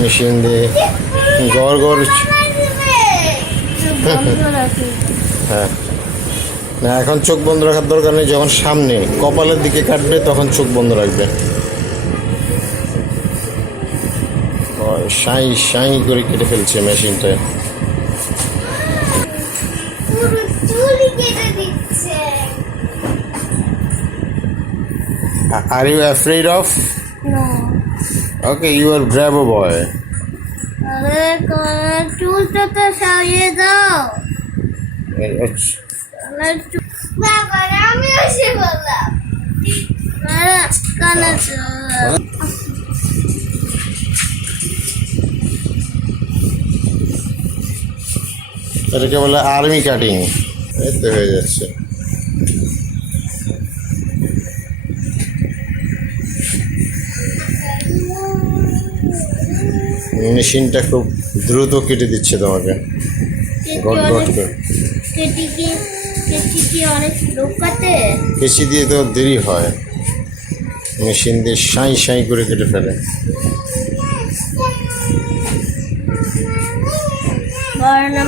Machine দিয়ে গড় গড়। হ্যাঁ, না এখন চোখ বন্ধ রাখার দরকার নেই, যখন সামনে কপালের দিকে কাটবে তখন চোখ বন্ধ রাখবে। শাই শাই করে কেটে ফেলছে মেশিনটায়। Are you afraid of? No. Okay, you are bravo boy. अरे चूल तो साये दाओ। बाबा रामी ऐसे बोला। मेरा काना चल। এটাকে বলে আর্মি কাটিং। এই তো হয়ে যাচ্ছে। মেশিনটা খুব দ্রুত কেটে দিচ্ছে তোমাকে, ঘট ঘট করে। কেচি দিয়ে তো দেরি হয়, মেশিন দিয়ে সাঁই সাঁই করে কেটে ফেলে।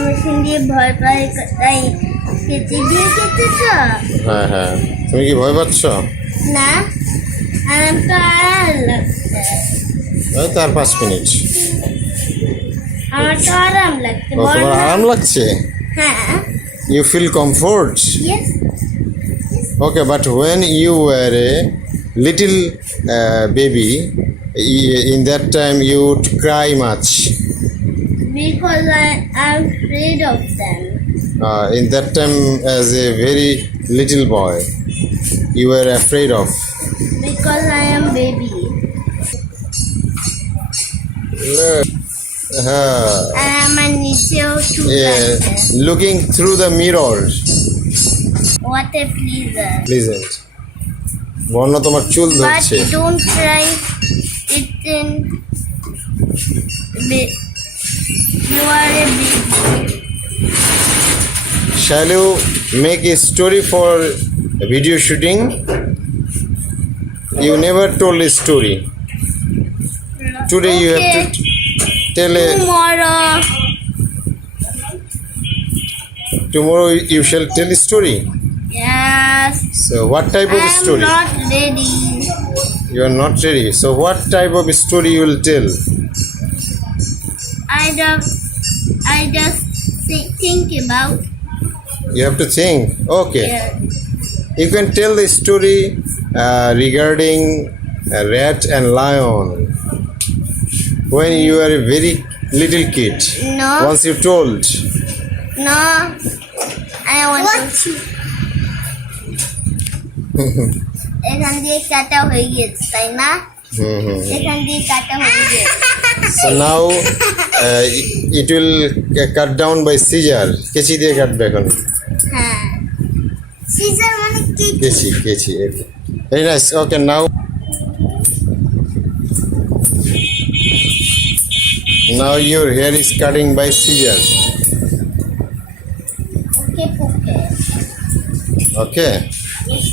মেশিন দিয়ে ভয় পাই, তাই কেচি দিয়ে কেটেছ? হ্যাঁ হ্যাঁ, তুমি কি ভয় পাচ্ছ? না, আরাম তো আরাম লাগছে। ওই তো আর 5 মিনিট। আমার তো আরাম লাগছে। তোমার আরাম লাগছে? হ্যাঁ। You feel comfort? Yes. Okay, but when you were a little baby, in that time you would cry much. Because I am afraid of them. In that time, as a very little boy, you were afraid of. Because I am baby. I am a niche to looking through the mirror. What a pleasure. Pleasant. বর্ণ তোমার চুল ধরছে। But don't try it in. You are a baby. Shall you make a story for video shooting? You never told a story. Today you have to tell a. Tomorrow you shall tell a story. Yes. So what type of story? I am not ready. You are not ready. So what type of story you will tell? I just think about. You have to think. Okay. Yeah. You can tell the story regarding a rat and lion. When you are a very little kid. No. Once you told. No. I want to. এখান দিয়ে কাটা হয়ে গেছে, তাই না? এখান দিয়ে কাটা হয়ে গেছে। So now it will cut down by scissor. কেচি দিয়ে কাটবে এখন। হ্যাঁ, scissor মানে কেচি কেচি। Very nice. Okay, now your hair is cutting by scissor. Okay. Yes.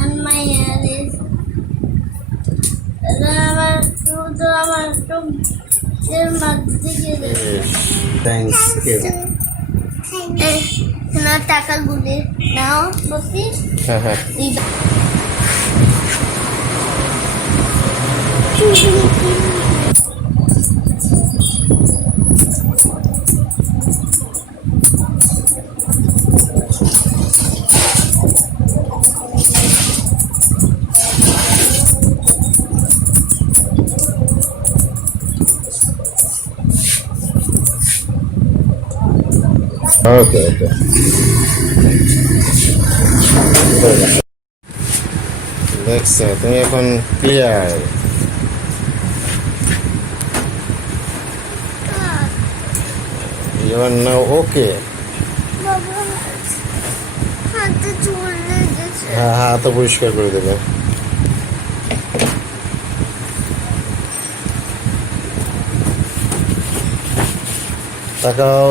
And my hair is. Thanks. না টাকা গুলি নাও বসি। Okay. দেখছো তুমি এখন clear. You are now okay. হ্যাঁ হাত পরিষ্কার করে দেবে। তাকাও।